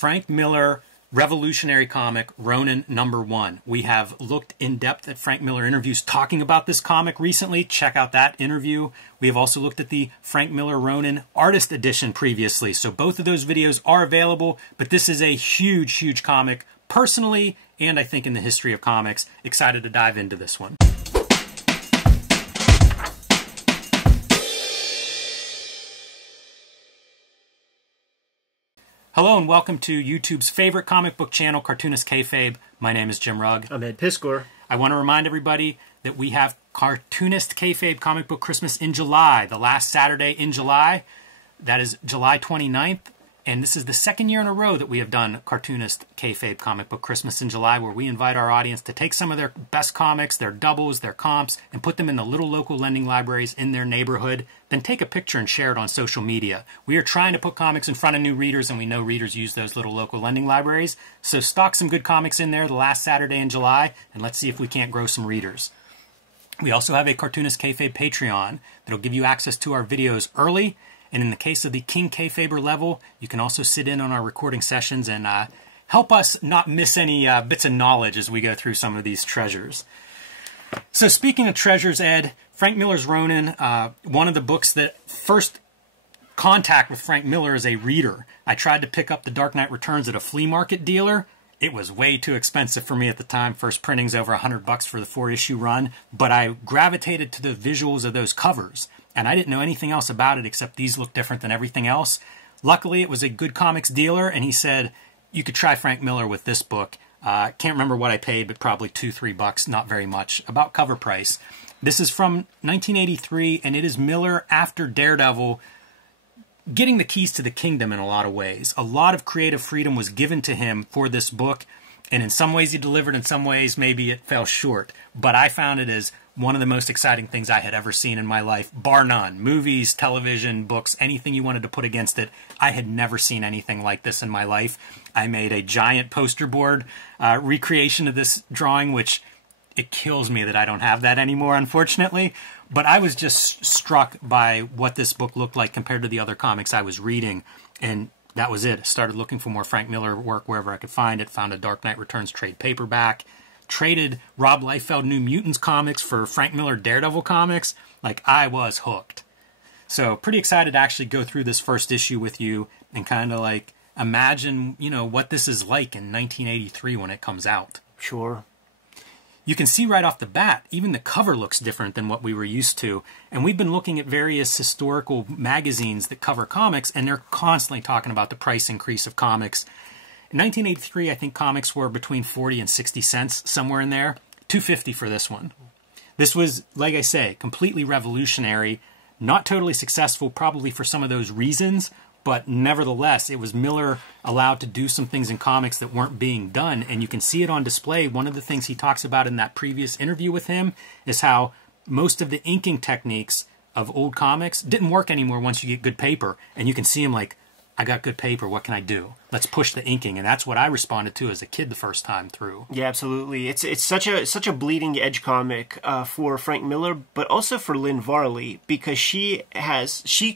Frank Miller revolutionary comic, Ronin #1. We have looked in depth at Frank Miller interviews talking about this comic recently. Check out that interview. We have also looked at the Frank Miller Ronin Artist Edition previously. So both of those videos are available, but this is a huge, huge comic personally, and I think in the history of comics. Excited to dive into this one. Hello and welcome to YouTube's favorite comic book channel, Cartoonist Kayfabe. My name is Jim Rugg. I'm Ed Piskor. I want to remind everybody that we have Cartoonist Kayfabe Comic Book Christmas in July, the last Saturday in July. That is July 29th. And this is the second year in a row that we have done Cartoonist Kayfabe Comic Book Christmas in July, where we invite our audience to take some of their best comics, their doubles, their comps, and put them in the little local lending libraries in their neighborhood, then take a picture and share it on social media. We are trying to put comics in front of new readers, and we know readers use those little local lending libraries. So stock some good comics in there the last Saturday in July, and let's see if we can't grow some readers. We also have a Cartoonist Kayfabe Patreon that'll give you access to our videos early. And in the case of the King Kayfaber level, you can also sit in on our recording sessions and help us not miss any bits of knowledge as we go through some of these treasures. So speaking of treasures, Ed, Frank Miller's Ronin, one of the books that first contact with Frank Miller as a reader. I tried to pick up The Dark Knight Returns at a flea market dealer. It was way too expensive for me at the time. First printing's over $100 for the 4-issue run, but I gravitated to the visuals of those covers. And I didn't know anything else about it except these look different than everything else. Luckily, it was a good comics dealer, and he said, you could try Frank Miller with this book. Can't remember what I paid, but probably $2-3, not very much, about cover price. This is from 1983, and it is Miller after Daredevil getting the keys to the kingdom in a lot of ways. A lot of creative freedom was given to him for this book, and in some ways he delivered, in some ways maybe it fell short. But I found it as one of the most exciting things I had ever seen in my life, bar none. Movies, television, books, anything you wanted to put against it. I had never seen anything like this in my life. I made a giant poster board recreation of this drawing, which it kills me that I don't have that anymore, unfortunately. But I was just struck by what this book looked like compared to the other comics I was reading. And that was it. I started looking for more Frank Miller work wherever I could find it. Found a Dark Knight Returns trade paperback. Traded Rob Liefeld New Mutants comics for Frank Miller Daredevil comics. Like, I was hooked. So pretty excited to actually go through this first issue with you and kind of like imagine, you know, what this is like in 1983 when it comes out. Sure. You can see right off the bat, even the cover looks different than what we were used to. And we've been looking at various historical magazines that cover comics, and they're constantly talking about the price increase of comics. In 1983, I think comics were between 40 and 60 cents, somewhere in there. $2.50 for this one. This was, like I say, completely revolutionary. Not totally successful, probably for some of those reasons, but nevertheless, it was Miller allowed to do some things in comics that weren't being done, and you can see it on display. One of the things he talks about in that previous interview with him is how most of the inking techniques of old comics didn't work anymore once you get good paper, and you can see him like, I got good paper, what can I do? Let's push the inking, and that's what I responded to as a kid the first time through. Yeah, absolutely. It's such a bleeding edge comic for Frank Miller, but also for Lynn Varley, because she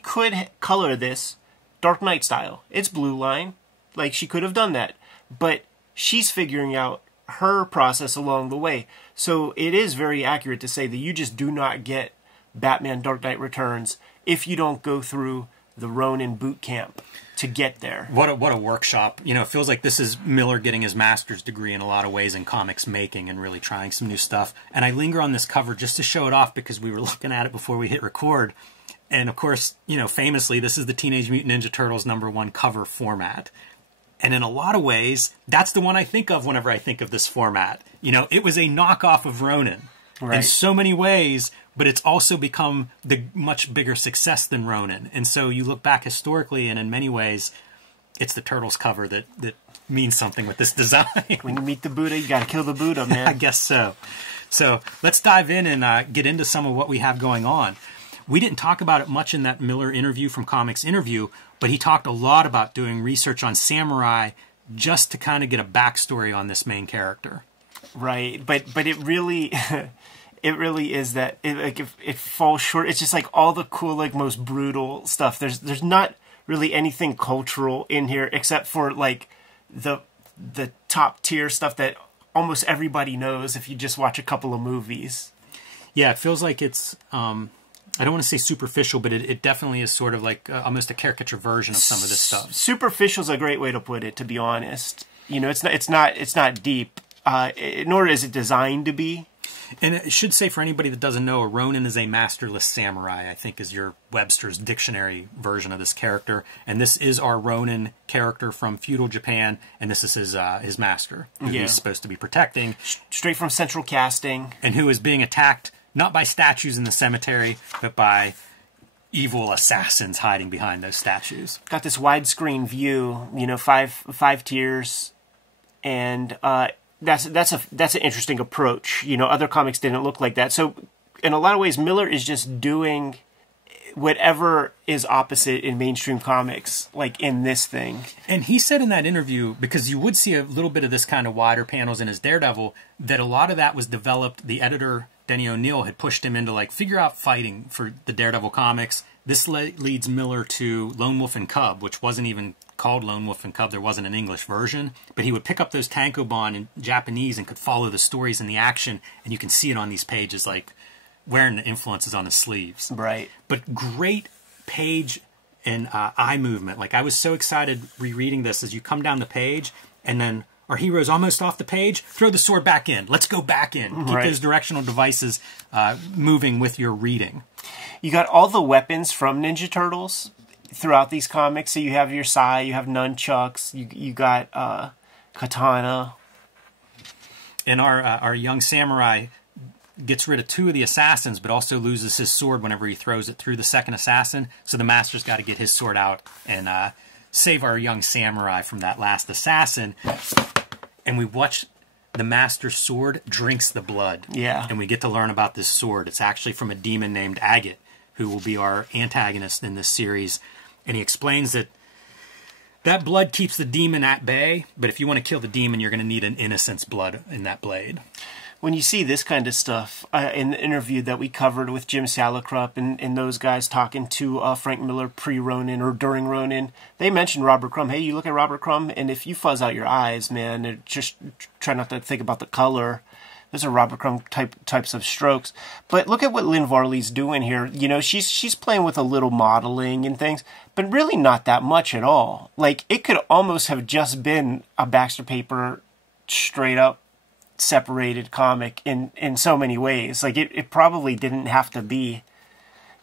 could color this Dark Knight style. It's blue line, like she could have done that, but she's figuring out her process along the way. So it is very accurate to say that you just do not get Batman Dark Knight Returns if you don't go through the Ronin boot camp to get there. What a workshop. You know, it feels like this is Miller getting his master's degree in a lot of ways in comics making and really trying some new stuff. And I linger on this cover just to show it off because we were looking at it before we hit record. And of course, you know, famously, this is the Teenage Mutant Ninja Turtles #1 cover format. And in a lot of ways, that's the one I think of whenever I think of this format. You know, it was a knockoff of Ronin in so many ways, but it's also become the much bigger success than Ronin. And so you look back historically, and in many ways, it's the Turtles cover that means something with this design. When you meet the Buddha, you gotta kill the Buddha, man. I guess so. So let's dive in and get into some of what we have going on. We didn't talk about it much in that Miller interview from Comics Interview, but he talked a lot about doing research on samurai just to kind of get a backstory on this main character. Right, but it really it really is that it falls short. It's just like all the cool, like most brutal stuff. There's not really anything cultural in here except for like the top tier stuff that almost everybody knows if you just watch a couple of movies. Yeah, it feels like it's, I don't want to say superficial, but it definitely is sort of like almost a caricature version of some of this stuff. Superficial is a great way to put it, to be honest. You know, it's not deep, nor is it designed to be. And it should say, for anybody that doesn't know, a Ronin is a masterless samurai, I think is your Webster's dictionary version of this character. And this is our Ronin character from feudal Japan, and this is his master, who he's supposed to be protecting. Straight from Central Casting. And who is being attacked, not by statues in the cemetery, but by evil assassins hiding behind those statues. Got this widescreen view, you know, five tiers, and that's an interesting approach. You know, other comics didn't look like that. So in a lot of ways, Miller is just doing whatever is opposite in mainstream comics, like in this thing. And he said in that interview, because you would see a little bit of this kind of wider panels in his Daredevil, that a lot of that was developed. The editor, Denny O'Neil, had pushed him into like, figure out fighting for the Daredevil comics. This leads Miller to Lone Wolf and Cub, which wasn't even called Lone Wolf and Cub. There wasn't an English version, but he would pick up those tankobon in Japanese and could follow the stories and the action, and you can see it on these pages, like wearing the influences on his sleeves. Right. But great page and eye movement. Like, I was so excited rereading this as you come down the page, and then our hero's almost off the page, throw the sword back in. Let's go back in. Keep those directional devices moving with your reading. You got all the weapons from Ninja Turtles throughout these comics. So you have your sai, you have nunchucks, you got katana. And our young samurai gets rid of 2 of the assassins, but also loses his sword whenever he throws it through the second assassin. So the master's got to get his sword out and save our young samurai from that last assassin. And we watch the master's sword drinks the blood. Yeah. And we get to learn about this sword. It's actually from a demon named Agate, who will be our antagonist in this series. And he explains that that blood keeps the demon at bay, but if you want to kill the demon, you're going to need an innocent's blood in that blade. When you see this kind of stuff in the interview that we covered with Jim Salicrup and those guys talking to Frank Miller pre-Ronin or during Ronin, they mentioned Robert Crumb. Hey, you look at Robert Crumb, and if you fuzz out your eyes, man, just try not to think about the color. Those are Robert Crumb types of strokes. But look at what Lynn Varley's doing here. You know, she's playing with a little modeling and things, but really not that much at all. Like, it could almost have just been a Baxter Paper straight up separated comic in so many ways. Like, it probably didn't have to be,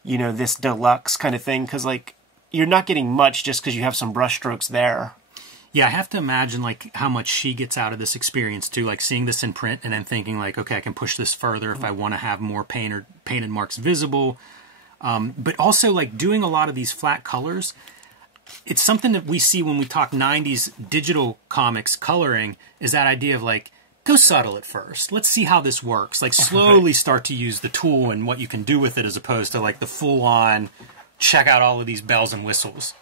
you know, this deluxe kind of thing, because, like, you're not getting much just because you have some brushstrokes there. Yeah, I have to imagine, like, how much she gets out of this experience, too. Like, seeing this in print and then thinking, like, okay, I can push this further if I want to have more painted marks visible. But also, like, doing a lot of these flat colors, it's something that we see when we talk 90s digital comics coloring, is that idea of, like, go subtle at first. Let's see how this works. Like, slowly start to use the tool and what you can do with it, as opposed to, like, the full-on, check out all of these bells and whistles.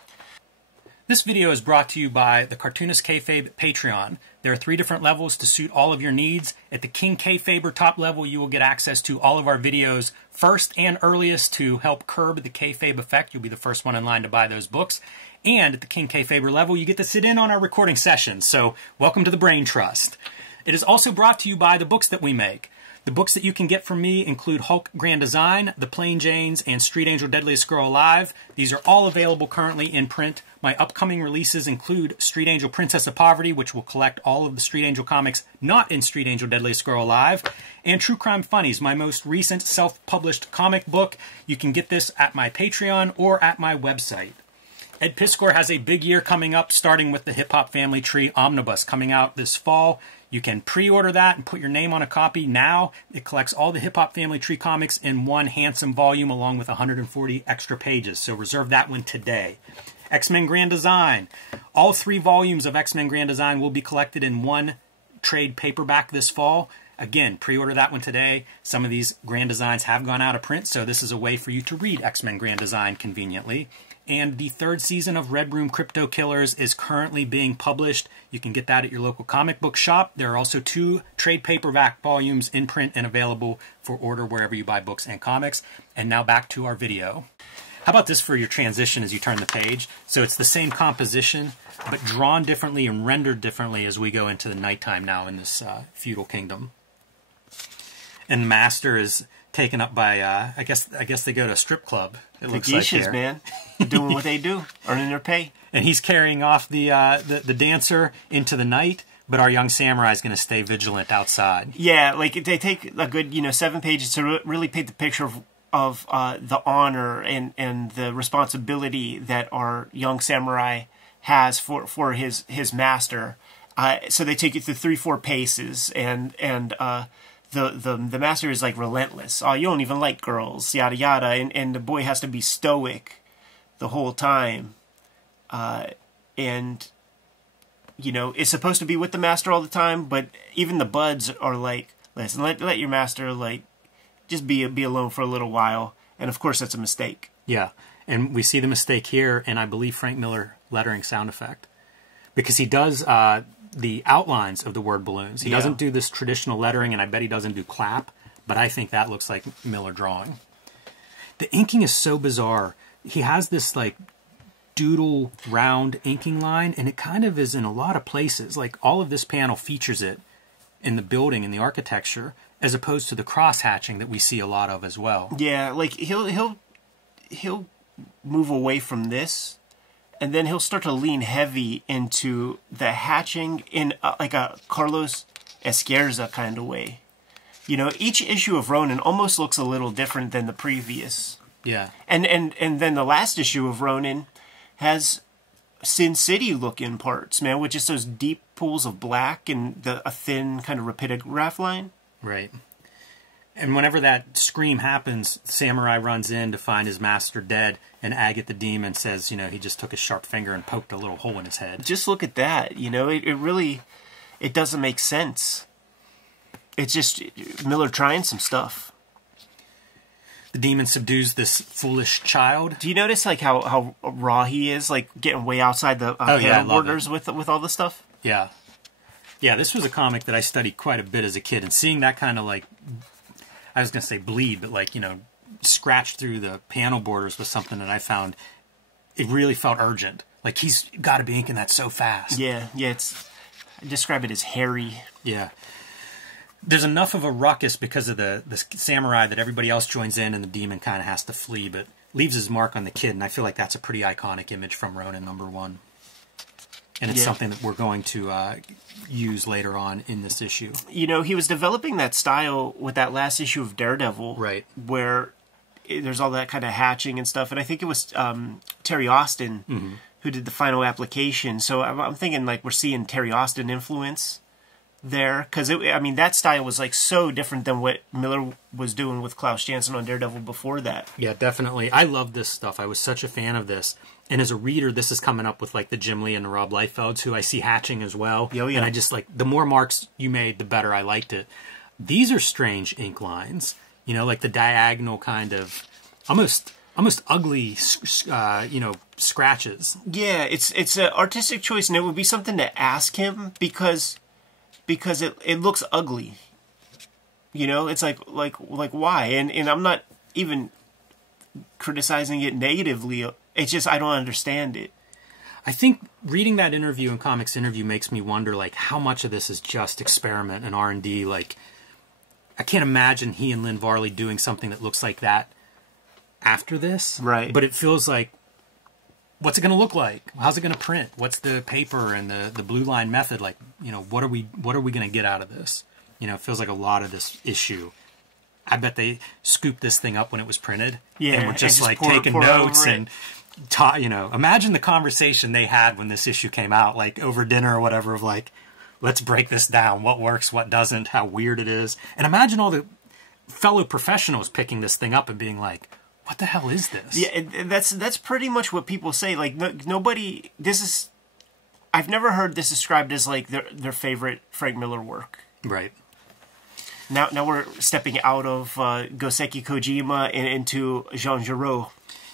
This video is brought to you by the Cartoonist Kayfabe Patreon. There are 3 different levels to suit all of your needs. At the King Kayfaber top level, you will get access to all of our videos first and earliest to help curb the kayfabe effect. You'll be the first one in line to buy those books. And at the King Kayfaber level, you get to sit in on our recording sessions. So welcome to the Brain Trust. It is also brought to you by the books that we make. The books that you can get from me include Hulk Grand Design, The Plain Janes, and Street Angel Deadliest Girl Alive. These are all available currently in print. My upcoming releases include Street Angel Princess of Poverty, which will collect all of the Street Angel comics not in Street Angel Deadliest Girl Alive, and True Crime Funnies, my most recent self-published comic book. You can get this at my Patreon or at my website. Ed Piskor has a big year coming up, starting with the Hip Hop Family Tree Omnibus coming out this fall. You can pre-order that and put your name on a copy now. It collects all the Hip Hop Family Tree comics in one handsome volume along with 140 extra pages, so reserve that one today. X-Men Grand Design. All 3 volumes of X-Men Grand Design will be collected in one trade paperback this fall. Again, pre-order that one today. Some of these Grand Designs have gone out of print, so this is a way for you to read X-Men Grand Design conveniently. And the 3rd season of Red Room Crypto Killers is currently being published. You can get that at your local comic book shop. There are also 2 trade paperback volumes in print and available for order wherever you buy books and comics. And now back to our video. How about this for your transition as you turn the page? So it's the same composition, but drawn differently and rendered differently as we go into the nighttime now in this feudal kingdom. And the master is taken up by, I guess they go to a strip club. It looks like geishas, man, doing what they do, earning their pay. And he's carrying off the dancer into the night, but our young samurai is going to stay vigilant outside. Yeah, like they take a good 7 pages to really paint the picture of the honor and the responsibility that our young samurai has for his master. So they take you through 3-4 paces, and the master is like relentless. Oh, you don't even like girls, yada yada, and the boy has to be stoic the whole time, and it's supposed to be with the master all the time, but even the buds are like, listen, let your master like just be alone for a little while, and of course that's a mistake. Yeah, and we see the mistake here, and I believe Frank Miller lettering sound effect, because he does the outlines of the word balloons. He doesn't do this traditional lettering, and I bet he doesn't do clap, but I think that looks like Miller drawing. The inking is so bizarre. He has this like doodle round inking line, and it kind of is in a lot of places. Like all of this panel features it in the building and the architecture, as opposed to the cross hatching that we see a lot of as well. Yeah, like he'll move away from this, and then he'll start to lean heavy into the hatching in like a Carlos Esquerza kind of way. Each issue of Ronin almost looks a little different than the previous. Yeah. And then the last issue of Ronin has Sin City look in parts, man, with just those deep pools of black and a thin kind of rapidograph line. Right. And whenever that scream happens, Samurai runs in to find his master dead, and Agate the demon says, he just took his sharp finger and poked a little hole in his head. Just look at that. It really, it doesn't make sense. It's just Miller trying some stuff. The demon subdues this foolish child. Do you notice like how raw he is, like getting way outside the panel borders with all the stuff? Yeah. Yeah, this was a comic that I studied quite a bit as a kid, and seeing that kind of like, I was going to say bleed, but like, scratch through the panel borders was something that I found, it really felt urgent. Like, he's got to be inking that so fast. Yeah, I describe it as hairy. Yeah. There's enough of a ruckus because of the samurai that everybody else joins in, and the demon kind of has to flee, but leaves his mark on the kid, and I feel like that's a pretty iconic image from Ronin #1. And it's something that we're going to use later on in this issue. He was developing that style with that last issue of Daredevil. Right. Where there's all that kind of hatching and stuff. And I think it was Terry Austin who did the final application. So I'm thinking like we're seeing Terry Austin influence there. Because, that style was like so different than what Miller was doing with Klaus Janson on Daredevil before that. Yeah, definitely. I love this stuff. I was such a fan of this. And as a reader, this is coming up with like the Jim Lee and the Rob Liefelds, who I see hatching as well. Oh, yeah. And I just like, the more marks you made, the better I liked it. These are strange ink lines, like the diagonal kind of almost ugly, scratches. Yeah, it's an artistic choice, and it would be something to ask him because it looks ugly. It's like why? And I'm not even criticizing it negatively. It's just I don't understand it. I think reading that interview and Comics Interview makes me wonder, like, how much of this is just experiment and R&D. Like, I can't imagine he and Lynn Varley doing something that looks like that after this. Right. But it feels like, what's it going to look like? How's it going to print? What's the paper and the blue line method? Like, what are we going to get out of this? It feels like a lot of this issue. I bet they scooped this thing up when it was printed. Yeah. And were just like pour taking notes and imagine the conversation they had when this issue came out, like over dinner or whatever, of like, let's break this down. What works, what doesn't, how weird it is. And imagine all the fellow professionals picking this thing up and being like, what the hell is this? Yeah, that's pretty much what people say. Like, nobody, I've never heard this described as like their favorite Frank Miller work. Right. Now we're stepping out of Goseki Kojima and into Jean Giraud.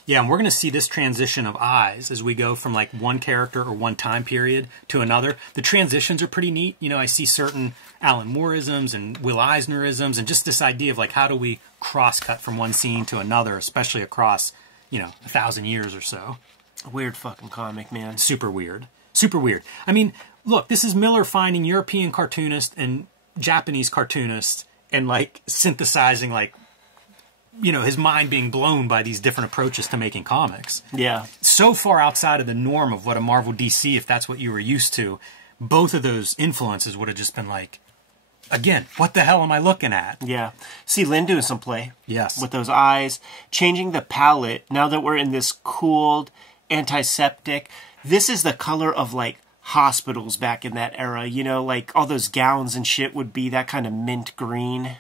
Yeah, and we're going to see this transition of eyes as we go from like one character or one time period to another. The transitions are pretty neat. I see certain Alan Moore-isms and Will Eisner-isms, and just this idea of like, how do we cross-cut from one scene to another, especially across, you know, 1,000 years or so. Weird fucking comic, man. Super weird. Super weird. I mean, look, this is Miller finding European cartoonists and Japanese cartoonists and, like, synthesizing, like, you know, his mind being blown by these different approaches to making comics. Yeah. So far outside of the norm of what a Marvel DC, if that's what you were used to, both of those influences would have just been like, again, what the hell am I looking at? Yeah. See Lynn doing some play. Yes. With those eyes. Changing the palette. Now that we're in this cooled, antiseptic. This is the color of, like, hospitals back in that era. You know, like, all those gowns and shit would be that kind of mint green.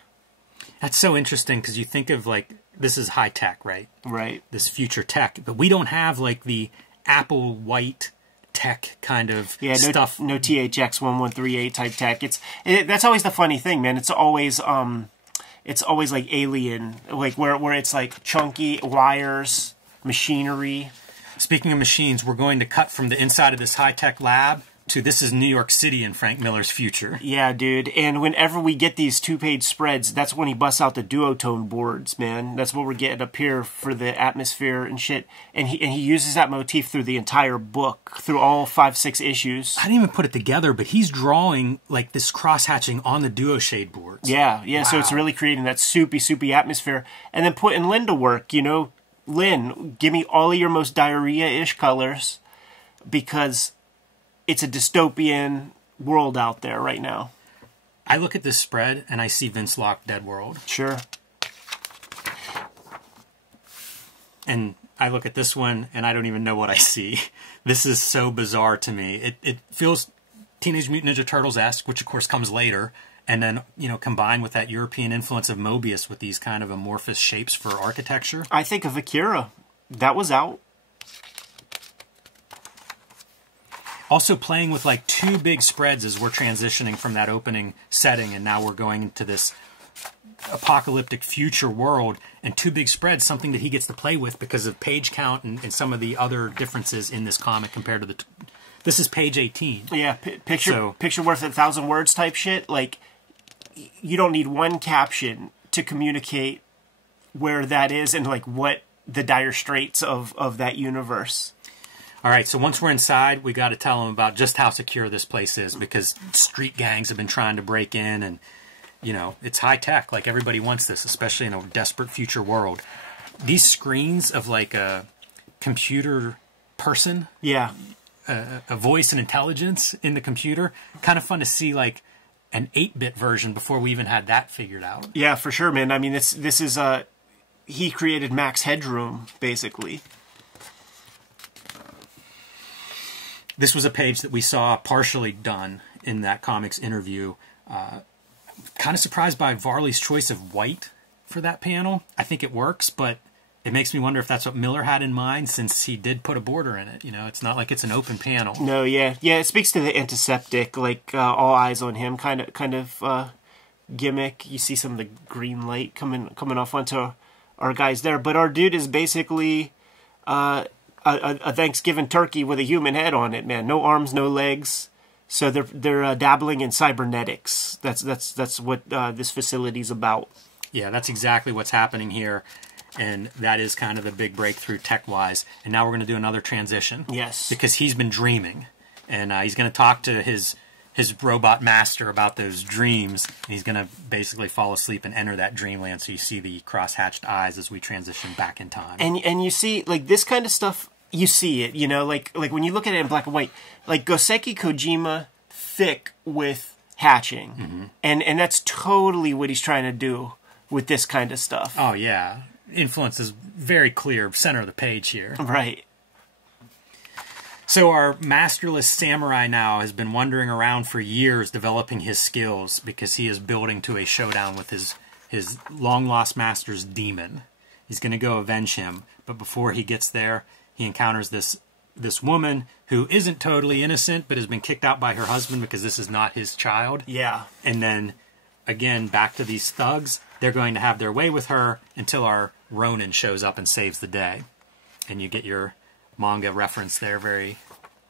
That's so interesting because you think of, like, this is high tech, right? Right. This future tech. But we don't have, like, the Apple white tech kind of stuff. No THX 1138 type tech. That's always the funny thing, man. It's always like Alien, like where it's like chunky wires, machinery. Speaking of machines, we're going to cut from the inside of this high tech lab to this is New York City in Frank Miller's future. Yeah, dude. And whenever we get these 2-page spreads, that's when he busts out the duotone boards, man. That's what we're getting up here for the atmosphere and shit. And he uses that motif through the entire book, through all 5-6 issues. I didn't even put it together, but he's drawing like this cross-hatching on the duo shade boards. Yeah. Wow. So it's really creating that soupy atmosphere. And then putting Lynn to work, you know. Lynn, give me all of your most diarrhea-ish colors because it's a dystopian world out there right now. I look at this spread and I see Vince Locke Dead World. Sure. And I look at this one and I don't even know what I see. This is so bizarre to me. It feels Teenage Mutant Ninja Turtles-esque, which of course comes later. And then, you know, combined with that European influence of Mobius with these kind of amorphous shapes for architecture. I think of Akira. That was out. Also playing with like 2 big spreads as we're transitioning from that opening setting and now we're going into this apocalyptic future world, and 2 big spreads, something that he gets to play with because of page count and some of the other differences in this comic compared to the... This is page 18. Yeah, picture worth 1,000 words type shit. Like, you don't need one caption to communicate where that is and like what the dire straits of that universe. All right, so once we're inside, we got to tell them about just how secure this place is because street gangs have been trying to break in and, you know, it's high tech. Like, everybody wants this, especially in a desperate future world. These screens of, like, a computer person. Yeah. A voice and intelligence in the computer. Kind of fun to see, like, an 8-bit version before we even had that figured out. Yeah, for sure, man. I mean, this is, he created Max Headroom, basically. This was a page that we saw partially done in that comics interview. Kind of surprised by Varley's choice of white for that panel. I think it works, but it makes me wonder if that's what Miller had in mind since he did put a border in it. You know, it's not like it's an open panel. No, yeah. Yeah, it speaks to the antiseptic, like all eyes on him kind of gimmick. You see some of the green light coming off onto our guys there. But our dude is basically... a Thanksgiving turkey with a human head on it, man. No arms, no legs. So they're dabbling in cybernetics. That's what this facility's about. Yeah, that's exactly what's happening here, and that is kind of the big breakthrough tech-wise. And now we're going to do another transition. Yes, because he's been dreaming, and he's going to talk to his robot master about those dreams. And he's going to basically fall asleep and enter that dreamland. So you see the cross-hatched eyes as we transition back in time. And you see like this kind of stuff. You see it, you know, like when you look at it in black and white, like Goseki Kojima thick with hatching. Mm-hmm. And that's totally what he's trying to do with this kind of stuff. Oh, yeah. Influence is very clear, center of the page here. Right. So our masterless samurai now has been wandering around for years developing his skills because he is building to a showdown with his long-lost master's demon. He's going to go avenge him, but before he gets there... he encounters this woman who isn't totally innocent, but has been kicked out by her husband because this is not his child. Yeah. And then, again, back to these thugs. They're going to have their way with her until our Ronin shows up and saves the day. And you get your manga reference there very,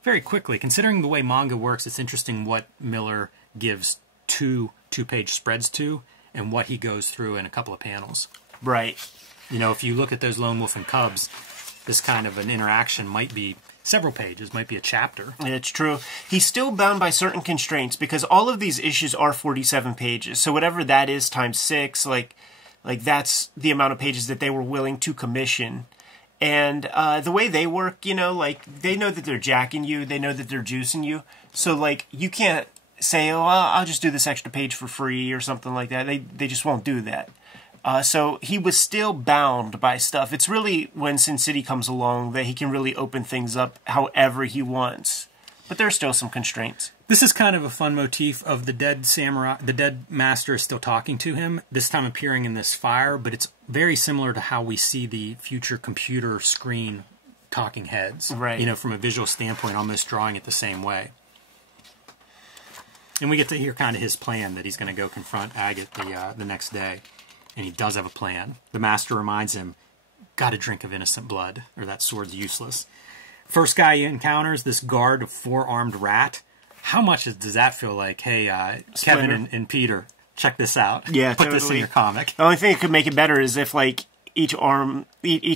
very quickly. Considering the way manga works, it's interesting what Miller gives 2-page spreads to and what he goes through in a couple of panels. Right. You know, if you look at those Lone Wolf and Cubs... this kind of an interaction might be several pages, might be a chapter. It's true. He's still bound by certain constraints because all of these issues are 47 pages. So whatever that is times 6, like that's the amount of pages that they were willing to commission. And the way they work, you know, like they know that they're jacking you, they know that they're juicing you. So like you can't say, oh, I'll just do this extra page for free or something like that. They just won't do that. So he was still bound by stuff. It's really when Sin City comes along that he can really open things up however he wants. But there are still some constraints. This is kind of a fun motif of the dead samurai. The dead master is still talking to him, this time appearing in this fire, but it's very similar to how we see the future computer screen talking heads. Right. You know, from a visual standpoint, almost drawing it the same way. And we get to hear kind of his plan that he's going to go confront Agate the next day. And he does have a plan. The master reminds him, got to drink of innocent blood, or that sword's useless. First guy he encounters, this guard, a 4-armed rat. How much does that feel like? Hey, Kevin and Peter, check this out. Yeah, Put this in your comic. The only thing that could make it better is if, like, each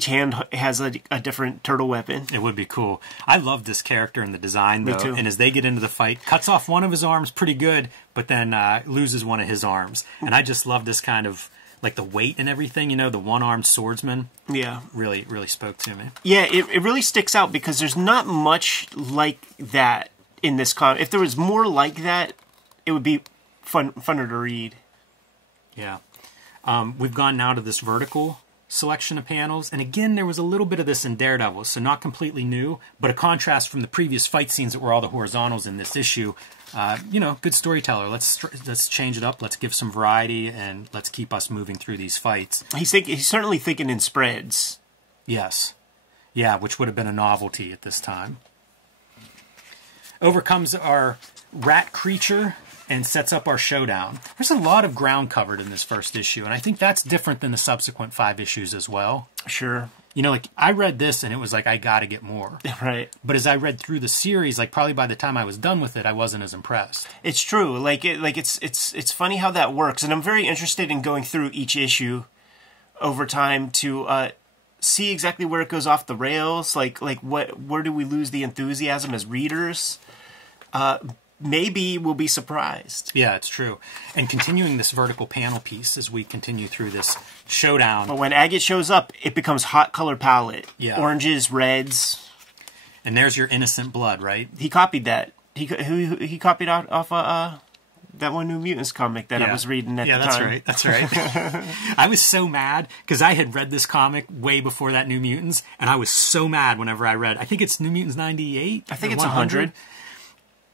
hand has a different turtle weapon. It would be cool. I love this character and the design, though. Me too. And as they get into the fight, cuts off one of his arms pretty good, but then loses one of his arms. And I just love this kind of, like the weight and everything, you know, the one-armed swordsman. Yeah. Really, really spoke to me. Yeah, it really sticks out because there's not much like that in this comic. If there was more like that, it would be funner to read. Yeah. We've gone now to this vertical selection of panels, and again, there was a little bit of this in Daredevil, so not completely new, but a contrast from the previous fight scenes that were all the horizontals in this issue. You know, good storyteller. Let's change it up. Let's give some variety, and let's keep us moving through these fights. He's certainly thinking in spreads. Yes. Yeah, which would have been a novelty at this time. Overcomes our rat creature and sets up our showdown. There's a lot of ground covered in this first issue, and I think that's different than the subsequent 5 issues as well. Sure. You know, like, I read this and it was like, I gotta get more. Right. But as I read through the series, like, probably by the time I was done with it, I wasn't as impressed. It's true. It's funny how that works, and I'm very interested in going through each issue over time to see exactly where it goes off the rails. Where do we lose the enthusiasm as readers? Maybe we'll be surprised. Yeah, it's true. And continuing this vertical panel piece as we continue through this showdown. But when Agate shows up, it becomes hot color palette. Yeah. Oranges, reds. And there's your innocent blood, right? He copied that. He copied out off that one New Mutants comic that I was reading at the time. Yeah, that's right. I was so mad because I had read this comic way before that New Mutants, and I was so mad whenever I read. I think it's New Mutants 98. I think it's 100.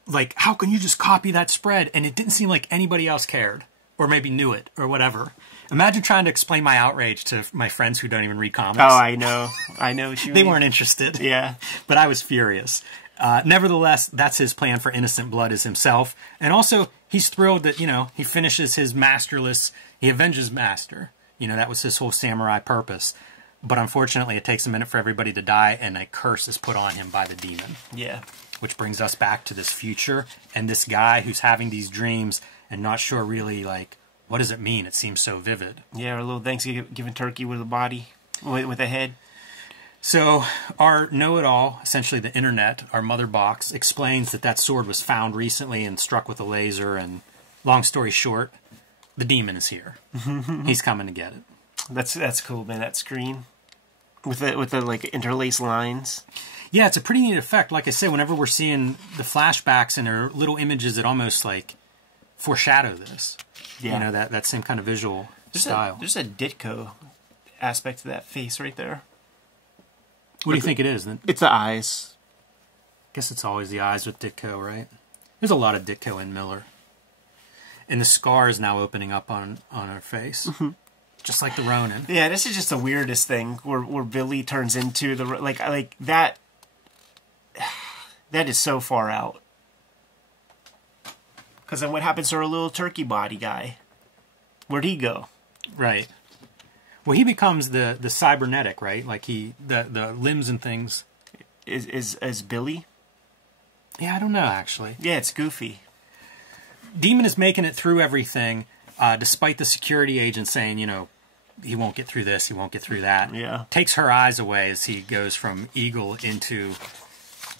Like, how can you just copy that spread? And it didn't seem like anybody else cared, or maybe knew it, or whatever. Imagine trying to explain my outrage to my friends who don't even read comics. Oh, I know. I know what you They mean. weren't interested. Yeah. But I was furious. Nevertheless, that's his plan for Innocent Blood is himself. And also, he's thrilled that, you know, he finishes his masterless, he avenges Master. You know, that was his whole samurai purpose. But unfortunately, it takes a minute for everybody to die, and a curse is put on him by the demon. Yeah. Which brings us back to this future, and this guy who's having these dreams and not sure really, like, what does it mean? It seems so vivid. Yeah, or a little Thanksgiving turkey with a body, with a head. So our know-it-all, essentially the internet, our mother box, explains that that sword was found recently and struck with a laser, and long story short, the demon is here. He's coming to get it. That's cool, man, that screen. With the like interlaced lines. Yeah, it's a pretty neat effect. Like I said, whenever we're seeing the flashbacks and there are little images that almost like foreshadow this. Yeah. You know, that same kind of visual style. There's a Ditko aspect to that face right there. What do you think it is? Then? It's the eyes. I guess it's always the eyes with Ditko, right? There's a lot of Ditko in Miller. And the scar is now opening up on her face. Just like the Ronin. Yeah, this is just the weirdest thing where Billy turns into the like that. That is so far out. Because then what happens to our little turkey body guy? Where'd he go? Right. Well, he becomes the cybernetic, right? Like the limbs and things. Is Billy? Yeah, I don't know actually. Yeah, it's goofy. Demon is making it through everything, despite the security agent saying, you know, he won't get through this, he won't get through that. Yeah. Takes her eyes away as he goes from Eagle into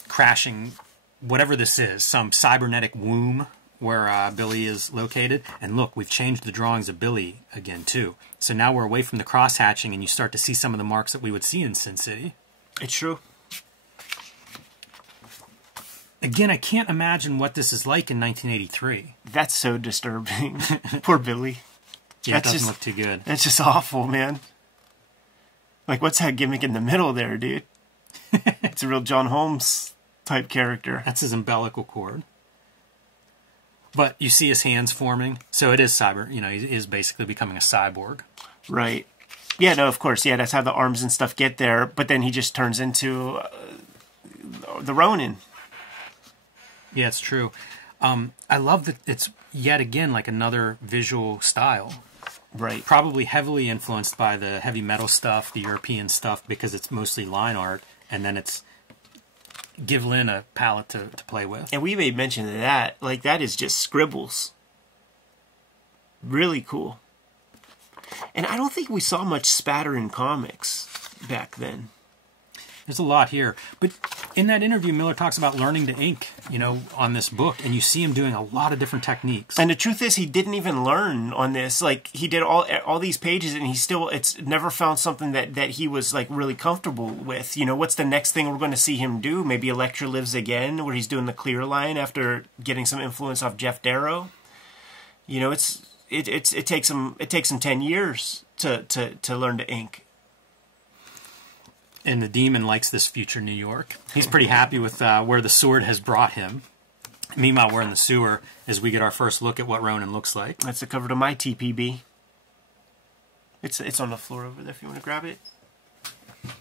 crashing whatever this is, some cybernetic womb where Billy is located. And look, we've changed the drawings of Billy again, too. So now we're away from the cross-hatching, and you start to see some of the marks that we would see in Sin City. It's true. Again, I can't imagine what this is like in 1983. That's so disturbing. Poor Billy. Yeah, it doesn't look too good. That's just awful, man. Like, what's that gimmick in the middle there, dude? It's a real John Holmes type character. That's his umbilical cord. But you see his hands forming, so it is cyber. You know, he is basically becoming a cyborg. Right. Yeah, no, of course. Yeah, that's how the arms and stuff get there. But then he just turns into the Ronin. Yeah, it's true. I love that it's yet again like another visual style. Right. Probably heavily influenced by the heavy metal stuff, the European stuff, because it's mostly line art, and then it's give Lynn a palette to play with. And we made mention of that. Like, that is just scribbles. Really cool. And I don't think we saw much spatter in comics back then. There's a lot here. But in that interview, Miller talks about learning to ink, you know, on this book, and you see him doing a lot of different techniques. And the truth is, he didn't even learn on this. Like, he did all these pages, and he still, it's never found something that he was, like, really comfortable with. You know, what's the next thing we're going to see him do? Maybe Elektra Lives Again, where he's doing the clear line after getting some influence off Jeff Darrow. You know, it takes him 10 years to learn to ink. And the demon likes this future New York. He's pretty happy with where the sword has brought him. Meanwhile, we're in the sewer as we get our first look at what Ronin looks like. That's the cover to my TPB. It's on the floor over there if you want to grab it.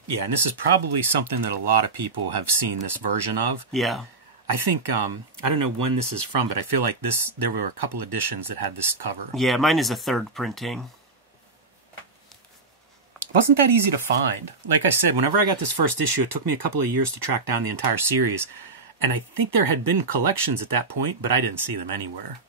Yeah, and this is probably something that a lot of people have seen this version of. Yeah. I think, I don't know when this is from, but I feel like there were a couple editions that had this cover. Yeah, mine is a third printing. Wasn't that easy to find. Like I said, whenever I got this first issue, it took me a couple of years to track down the entire series. And I think there had been collections at that point, but I didn't see them anywhere.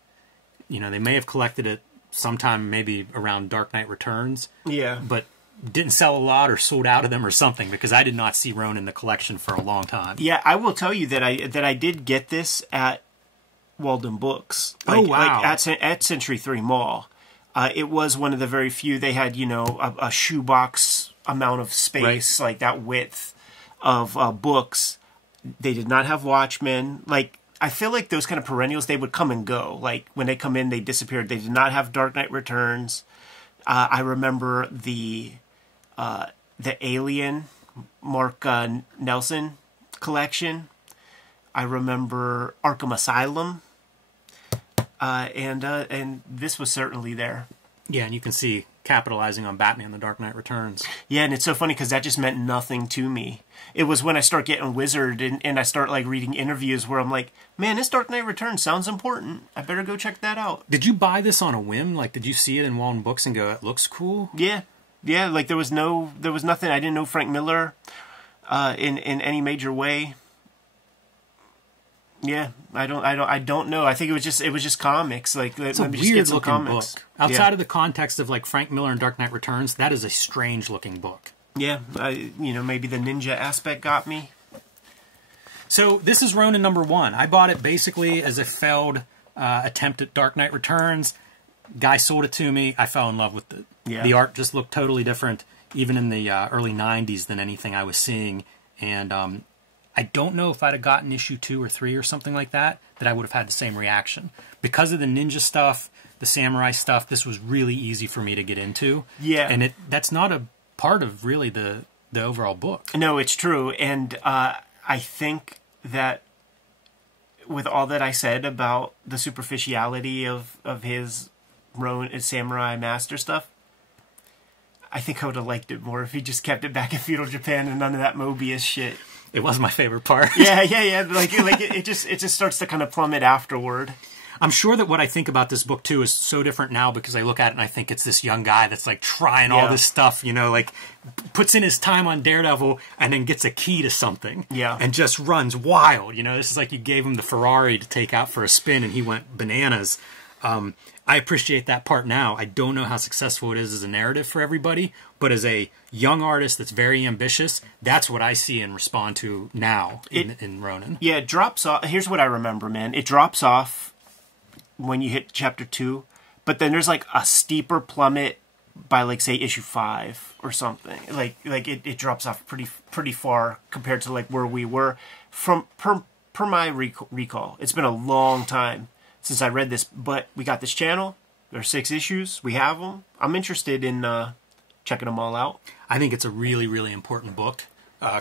You know, they may have collected it sometime maybe around Dark Knight Returns. Yeah. But didn't sell a lot or sold out of them or something, because I did not see Ronin in the collection for a long time. Yeah, I will tell you that I did get this at Walden Books. Like, oh, wow. Like at Century 3 Mall. It was one of the very few. They had, you know, a shoebox amount of space, right, like that width of books. They did not have Watchmen. Like, I feel like those kind of perennials, they would come and go. Like, when they come in, they disappeared. They did not have Dark Knight Returns. I remember the Alien Mark Nelson collection. I remember Arkham Asylum. And this was certainly there. Yeah, and you can see capitalizing on Batman: The Dark Knight Returns. Yeah, and it's so funny because that just meant nothing to me. It was when I start getting Wizard and I start like reading interviews where I'm like, man, this Dark Knight Returns sounds important. I better go check that out. Did you buy this on a whim? Like, did you see it in Walden Books and go, it looks cool? Yeah. Yeah, like there was nothing. I didn't know Frank Miller in any major way. Yeah, I don't know. I think it was just comics. Like, it's a weird looking book. Outside of the context of like Frank Miller and Dark Knight Returns, that is a strange looking book. Yeah, you know, maybe the ninja aspect got me. So this is Ronin #1. I bought it basically as a failed attempt at Dark Knight Returns. Guy sold it to me. I fell in love with it. Yeah. The art just looked totally different, even in the early '90s, than anything I was seeing. And I don't know if I'd have gotten issue 2 or 3 or something like that I would have had the same reaction. Because of the ninja stuff, the samurai stuff, this was really easy for me to get into. Yeah. And that's not a part of really the overall book. No, it's true. And I think that with all that I said about the superficiality of his Ronin Samurai Master stuff, I think I would have liked it more if he just kept it back in feudal Japan and none of that Mobius shit. It was my favorite part. Yeah. Like it just starts to kind of plummet afterward. I'm sure that what I think about this book too is so different now because I look at it and I think it's this young guy that's like trying all this stuff, you know, like puts in his time on Daredevil and then gets a key to something. Yeah. And just runs wild. You know, this is like you gave him the Ferrari to take out for a spin and he went bananas. I appreciate that part now. I don't know how successful it is as a narrative for everybody, but as a young artist that's very ambitious, that's what I see and respond to now in Ronin. Yeah, it drops off. Here's what I remember, man. It drops off when you hit chapter 2, but then there's like a steeper plummet by, like, say issue 5 or something. Like it drops off pretty far compared to like where we were from per my recall. It's been a long time since I read this, but we got this channel. There are 6 issues. We have them. I'm interested in checking them all out. I think it's a really, really important book,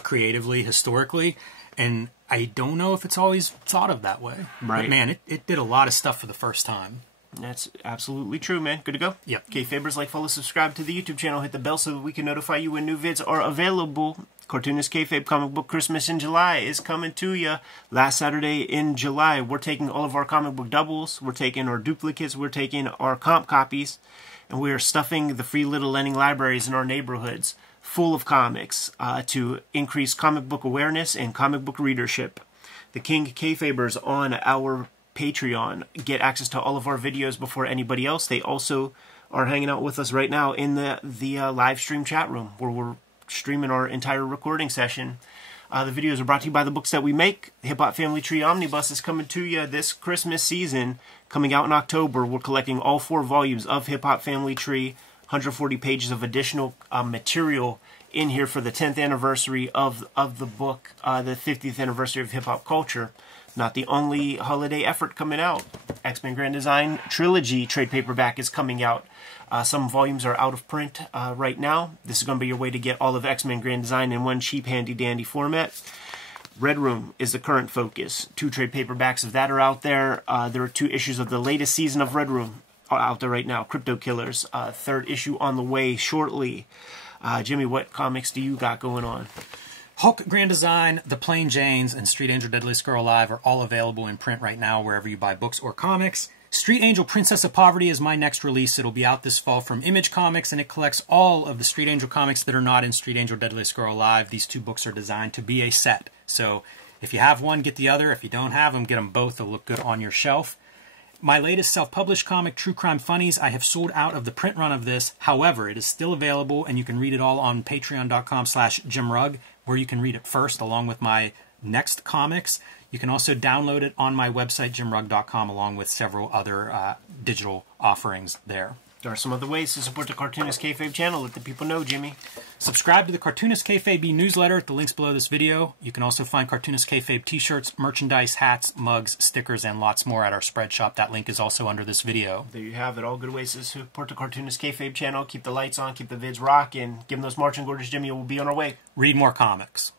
creatively, historically, and I don't know if it's always thought of that way. Right. But man, it did a lot of stuff for the first time. That's absolutely true, man. Good to go? Yep. Kayfabers, like, follow, subscribe to the YouTube channel. Hit the bell so that we can notify you when new vids are available. Cartoonist Kayfabe Comic Book Christmas in July is coming to you. Last Saturday in July, we're taking all of our comic book doubles. We're taking our duplicates. We're taking our comp copies. And we are stuffing the free little lending libraries in our neighborhoods full of comics to increase comic book awareness and comic book readership. The King Kayfabers on our Patreon get access to all of our videos before anybody else. They also are hanging out with us right now in the live stream chat room where we're streaming our entire recording session. The videos are brought to you by the books that we make. The Hip Hop Family Tree Omnibus is coming to you this Christmas season, coming out in October. We're collecting all 4 volumes of Hip Hop Family Tree, 140 pages of additional material in here for the 10th anniversary of the book, the 50th anniversary of hip hop culture. Not the only holiday effort coming out. X-Men Grand Design Trilogy trade paperback is coming out. Some volumes are out of print right now. This is going to be your way to get all of X-Men Grand Design in one cheap, handy-dandy format. Red Room is the current focus. 2 trade paperbacks of that are out there. There are 2 issues of the latest season of Red Room out there right now. Crypto Killers, 3rd issue on the way shortly. Jimmy, what comics do you got going on? Hulk Grand Design, The Plain Janes, and Street Angel Deadliest Girl Alive are all available in print right now wherever you buy books or comics. Street Angel Princess of Poverty is my next release. It'll be out this fall from Image Comics, and it collects all of the Street Angel comics that are not in Street Angel Deadliest Girl Alive. These 2 books are designed to be a set. So if you have one, get the other. If you don't have them, get them both. They'll look good on your shelf. My latest self-published comic, True Crime Funnies, I have sold out of the print run of this. However, it is still available, and you can read it all on patreon.com/JimRugg, where you can read it first, along with my next comics. You can also download it on my website, jimrugg.com, along with several other digital offerings there. There are some other ways to support the Cartoonist Kayfabe channel. Let the people know, Jimmy. Subscribe to the Cartoonist Kayfabe newsletter at the links below this video. You can also find Cartoonist Kayfabe t-shirts, merchandise, hats, mugs, stickers, and lots more at our spread shop. That link is also under this video. There you have it. All good ways to support the Cartoonist Kayfabe channel. Keep the lights on, keep the vids rocking. Give them those marching orders, Jimmy. We'll be on our way. Read more comics.